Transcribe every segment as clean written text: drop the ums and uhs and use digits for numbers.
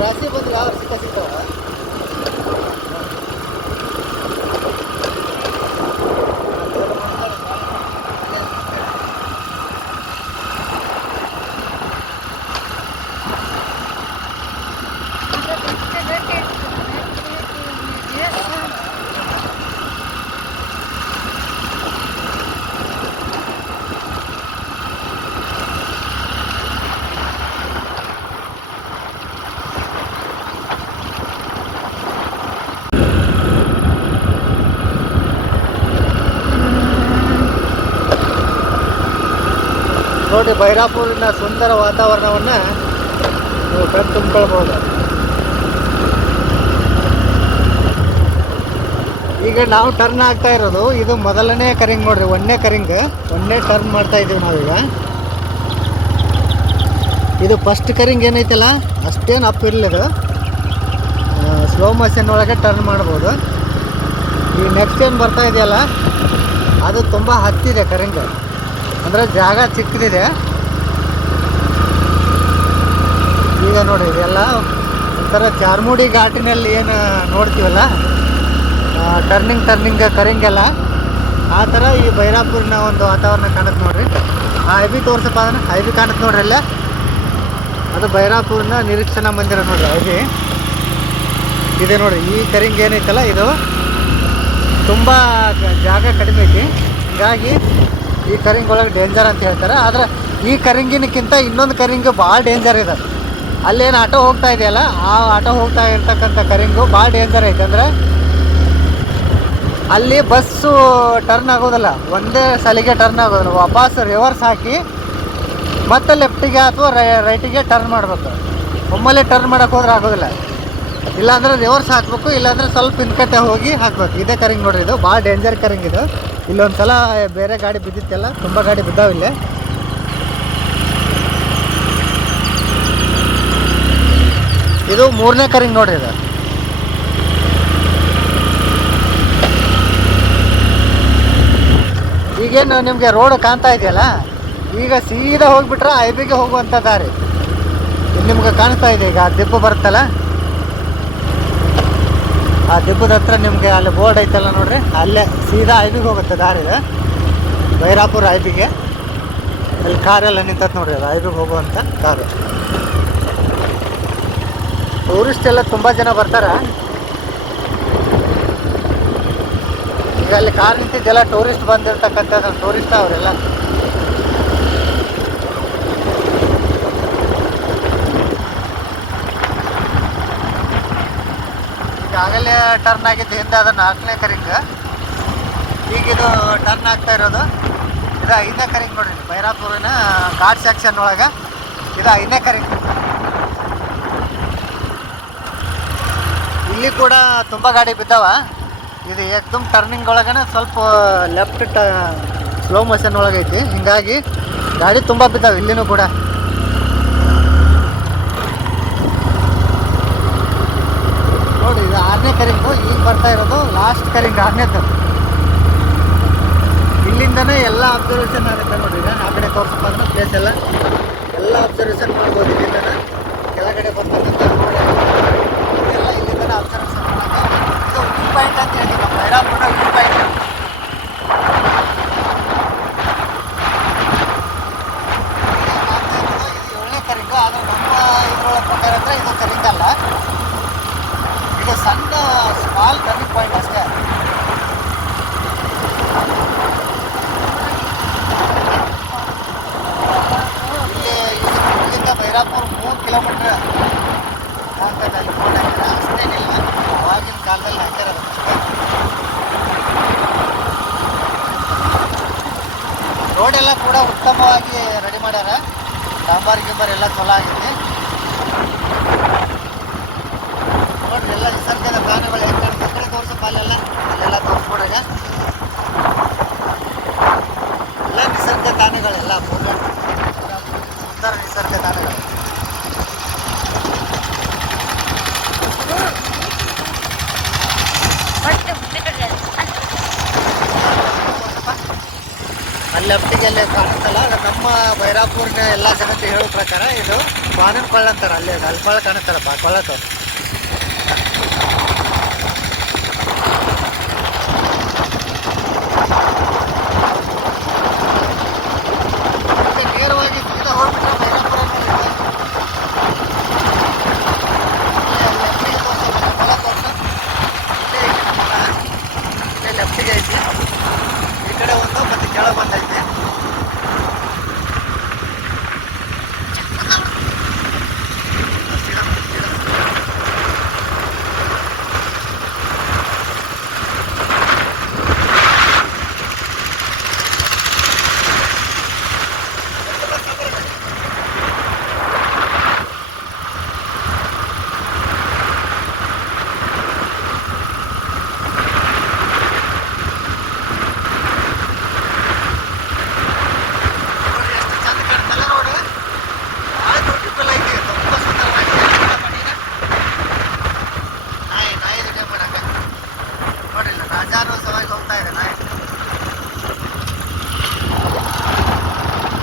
ರಾಶಿ ಬಂದ್ರೆ ಯಾವ ಸಿಗ್ತಾವ ನೋಡಿ. ಬೈರಾಪುರಿನ ಸುಂದರ ವಾತಾವರಣವನ್ನು ನೀವು ಕಣ್ಣು ತುಂಬಿಕೊಳ್ಬೋದು. ಈಗ ನಾವು ಟರ್ನ್ ಆಗ್ತಾ ಇರೋದು ಇದು ಮೊದಲನೇ ಕರಿಂಗ್ ನೋಡ್ರಿ. ಒಂದನೇ ಟರ್ನ್ ಮಾಡ್ತಾ ಇದ್ದೀವಿ ನಾವೀಗ. ಇದು ಫಸ್ಟ್ ಕರಿಂಗ್ ಏನೈತಲ್ಲ ಅಷ್ಟೇನು ಅಪ್ ಇರಲಿದು. ಸ್ಲೋ ಮೋಷನ್ ಒಳಗೆ ಟರ್ನ್ ಮಾಡ್ಬೋದು. ಈ ನೆಕ್ಸ್ಟ್ ಏನು ಬರ್ತಾ ಇದೆಯಲ್ಲ ಅದು ತುಂಬ ಹತ್ತಿದೆ ಕರಿಂಗ್, ಅಂದರೆ ಜಾಗ ಚಿಕ್ಕದಿದೆ. ಈಗ ನೋಡಿ ಇದೆಲ್ಲ ಒಂಥರ ಚಾರ್ಮುಡಿ ಘಾಟಿನಲ್ಲಿ ಏನು ನೋಡ್ತೀವಲ್ಲ ಟರ್ನಿಂಗ್ ಕರಿಂಗೆಲ್ಲ ಆ ಥರ ಈ ಬೈರಾಪುರಿನ ಒಂದು ವಾತಾವರಣ ಕಾಣುತ್ತೆ ನೋಡ್ರಿ. ಆ ಐಬಿ ತೋರ್ಸಪ್ಪ, ಅದನ್ನು ಐಬಿ ಕಾಣುತ್ತೆ ನೋಡ್ರಿ ಅಲ್ಲೇ. ಅದು ಬೈರಾಪುರಿನ ನಿರೀಕ್ಷಣಾ ಮಂದಿರ ನೋಡ್ರಿ. ಐಬಿ ಇದೆ ನೋಡಿ. ಈ ಕರಿಂಗ್ ಏನೈತಲ್ಲ ಇದು ತುಂಬ ಜಾಗ ಕಡಿಮೆ ಐತಿ, ಹೀಗಾಗಿ ಈ ಕರಿಂಗ್ ಒಳಗೆ ಡೇಂಜರ್ ಅಂತ ಹೇಳ್ತಾರೆ. ಆದರೆ ಈ ಕರಿಂಗಿನಕ್ಕಿಂತ ಇನ್ನೊಂದು ಕರಿಂಗು ಭಾಳ ಡೇಂಜರ್ ಇದೆ. ಅಲ್ಲೇನು ಆಟೋ ಹೋಗ್ತಾ ಇದೆಯಲ್ಲ ಆ ಆಟೋ ಹೋಗ್ತಾ ಇರ್ತಕ್ಕಂಥ ಕರಿಂಗು ಭಾಳ ಡೇಂಜರ್ ಐತೆ. ಅಂದರೆ ಅಲ್ಲಿ ಬಸ್ಸು ಟರ್ನ್ ಆಗೋದಿಲ್ಲ, ಒಂದೇ ಸಲಿಗೆ ಟರ್ನ್ ಆಗೋದಿಲ್ಲ. ವಾಪಸ್ ರಿವರ್ಸ್ ಹಾಕಿ ಮತ್ತೆ ಲೆಫ್ಟಿಗೆ ಅಥವಾ ರೈಟಿಗೆ ಟರ್ನ್ ಮಾಡಬೇಕು. ಒಮ್ಮೆಲೆ ಟರ್ನ್ ಮಾಡೋಕೆ ಹೋದ್ರೆ ಆಗೋದಿಲ್ಲ. ಇಲ್ಲಾಂದರೆ ರಿವರ್ಸ್ ಹಾಕಬೇಕು, ಇಲ್ಲಾಂದರೆ ಸ್ವಲ್ಪ ಹಿಂದ್ಕಟ್ಟೆ ಹೋಗಿ ಹಾಕಬೇಕು. ಇದೇ ಕರಿಂಗ್ ನೋಡ್ರಿ. ಇದು ಭಾಳ ಡೇಂಜರ್ ಕರಿಂಗ್ ಇದು. ಇಲ್ಲೊಂದು ಸಲ ಬೇರೆ ಗಾಡಿ ಬಿದ್ದಿತ್ತಲ್ಲ, ತುಂಬ ಗಾಡಿ ಬಿದ್ದಾವೆ ಇಲ್ಲೇ. ಇದು ಮೂರನೇ ಕರಿಂಗ್ ನೋಡ್ರಿ. ಇದು ಈಗೇನು ನಿಮಗೆ ರೋಡ್ ಕಾಣ್ತಾ ಇದೆಯಲ್ಲ, ಈಗ ಸೀದಾ ಹೋಗಿಬಿಟ್ರೆ ಐಬಿಗೆ ಹೋಗುವಂಥ ದಾರಿ ನಿಮ್ಗೆ ಕಾಣಿಸ್ತಾ ಇದೆ. ಈಗ ದಿಬ್ಬ ಬರುತ್ತಲ್ಲ, ಆ ದಿಬ್ಬದ ಹತ್ರ ನಿಮಗೆ ಅಲ್ಲಿ ಬೋರ್ಡ್ ಐತಲ್ಲ ನೋಡ್ರಿ, ಅಲ್ಲೇ ಸೀದಾ ಐಬಿಗೆ ಹೋಗುತ್ತೆ ದಾರಿ ಇದೆ. ಬೈರಾಪುರ ಐಬಿಗೆ ಅಲ್ಲಿ ಕಾರೆಲ್ಲ ನಿಂತತ್ ನೋಡ್ರಿ. ಅದು ಐಬಿಗೆ ಹೋಗುವಂಥ ಕಾರು. ಟೂರಿಸ್ಟ್ ಎಲ್ಲ ತುಂಬ ಜನ ಬರ್ತಾರೆ. ಈಗ ಅಲ್ಲಿ ಕಾರ್ ನಿಂತಿದ್ದೆಲ್ಲ ಟೂರಿಸ್ಟ್ ಬಂದಿರ್ತಕ್ಕಂಥದ್ದು. ಟೂರಿಸ್ಟ್ ಅವರೆಲ್ಲ ಈಗಾಗಲೇ ಟರ್ನ್ ಆಗಿದ್ದು ಹಿಂದೆ. ಅದು 4ನೇ ಕರಿಂಗ್. ಈಗಿದು ಟರ್ನ್ ಆಗ್ತಾ ಇರೋದು ಇದು 5ನೇ ಕರಿಂಗ್ ನೋಡ್ರಿ. ಬೈರಾಪುರಿನ ಘಾಟ್ ಸೆಕ್ಷನ್ ಒಳಗೆ ಇದು 5ನೇ ಕರಿಂಗ್. ಇಲ್ಲಿ ಕೂಡ ತುಂಬ ಗಾಡಿ ಬಿದ್ದಾವ. ಇದು ಏಕ್ದಮ್ ಟರ್ನಿಂಗ್ ಒಳಗನೆ ಸ್ವಲ್ಪ ಲೆಫ್ಟ್ ಸ್ಲೋ ಮೋಷನ್ ಒಳಗೈತಿ, ಹೀಗಾಗಿ ಗಾಡಿ ತುಂಬ ಬಿದ್ದಾವೆ ಇಲ್ಲಿನೂ ಕೂಡ. ನೋಡಿ ಇದು 6ನೇ ಕರಿಂಗು. ಈಗ ಬರ್ತಾ ಇರೋದು ಲಾಸ್ಟ್ ಕರಿಂಗ್, 6ನೇದು. ಇಲ್ಲಿಂದನೇ ಎಲ್ಲ ಅಬ್ಸರ್ವೇಷನ್ ಆಗುತ್ತೆ ನೋಡ್ರಿ. ಈಗ ಆ ಕಡೆ ತೋರ್ಸಪ್ಪ ಅಂದ್ರೆ ಪ್ಲೇಸ್ ಎಲ್ಲ ಅಬ್ಸರ್ವೇಷನ್ ಮಾಡ್ಬೋದು. ಇಲ್ಲಿಂದನೇ ಕೆಳಗಡೆ ಬರ್ತಕ್ಕಂಥ ಎಲ್ಲ ಇಲ್ಲಿಂದನೇ ಅಬ್ಸರ್ವೇಷನ್ ಮಾಡೋದು. ಇದು ವ್ಯೂ ಪಾಯಿಂಟ್ ಅಂತ ಹೇಳ್ತೀವಿ ನಮ್ಮ ಬೈರಾಪುರ ವ್ಯೂ ಪಾಯಿಂಟ್. ಇದು 7ನೇ ಕರಿಂಗು. ಆದರೆ ನಮ್ಮ ಇದ್ರೊಳಗೆ ಪ್ರಕಾರ ಅಂದರೆ ಇದು ಕರಿಂಗ್ ಅಲ್ಲ, ಇದು ಸಣ್ಣ ಸ್ಮಾಲ್ ಟರ್ನಿಂಗ್ ಪಾಯಿಂಟ್ ಅಷ್ಟೇ. ಇಲ್ಲಿಂದ ಬೈರಾಪುರ 3 ಕಿಲೋಮೀಟ್ರ್ ಅಂತ ಅಲ್ಲಿ ಬೋರ್ಡ್ ಹಾಕಿದ್ರೆ ಅಷ್ಟೇನಿಲ್ಲ. ಅವಾಗಿನ ಕಾಲದಲ್ಲಿ ಹಾಕಿರೋದು ಅಷ್ಟೇ. ರೋಡೆಲ್ಲ ಕೂಡ ಉತ್ತಮವಾಗಿ ರೆಡಿ ಮಾಡ್ಯಾರ. ಡಾಂಬರ್ ಗಿಂಬರ್ ಎಲ್ಲ ಚಲೋ ಆಗೈತಿ ನೋಡ್ರಿ. ಎಲ್ಲ ನಿಸರ್ಗದ ತಾಣಗಳು ಹೆಂಗೆ ಕಾಣುತ್ತೆ ಕಡೆ ತೋರ್ಸಪ್ಪ. ಅಲ್ಲೆಲ್ಲ ತೋರಿಸ್ಕೊಡ್ರಿ. ಎಲ್ಲ ನಿಸರ್ಗ ತಾಣಗಳೆಲ್ಲ ಸುಂದರ ನಿಸರ್ಗ ತಾಣಗಳು. ಅಲ್ಲಿ ಲೆಫ್ಟಿಗೆ ಅಲ್ಲಿ ಕಾಣಿಸ್ತಲ್ಲ, ಅದು ನಮ್ಮ ಬೈರಾಪುರ್ನ ಎಲ್ಲ ಜನತೆ ಹೇಳೋ ಪ್ರಕಾರ ಇದು ಬಾನನ್ ಕೊಳ್ಳ ಅಂತಾರೆ. ಅಲ್ಲಿ ಅಲ್ಲಿ ಕೊಳ್ಳ ಕಾಣಿಸ್ತಲ್ಲಪ್ಪ, ಕೊಳ್ಳತ್ತು ನೇರವಾಗಿ ಸೀದಾ ಹೋಗ್ಬಿಟ್ರೆ ಬೈರಾಪುರ ಲೆಫ್ಟಿಗೆ ಐತಿ, ಈ ಕಡೆ ಒಂದು ಮತ್ತೆ ಕೆಳ ಬಂದೈತೆ.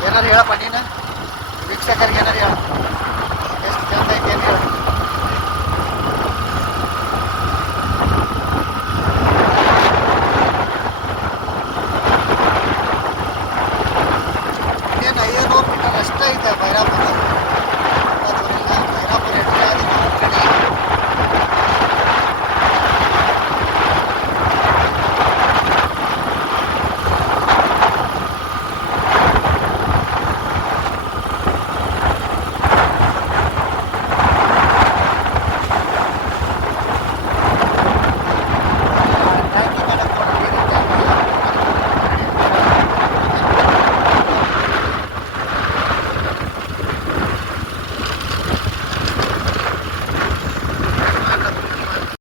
ಏನಾದ್ರು ಹೇಳಪ್ಪ ನೀನು ವೀಕ್ಷಕರಿಗೆ.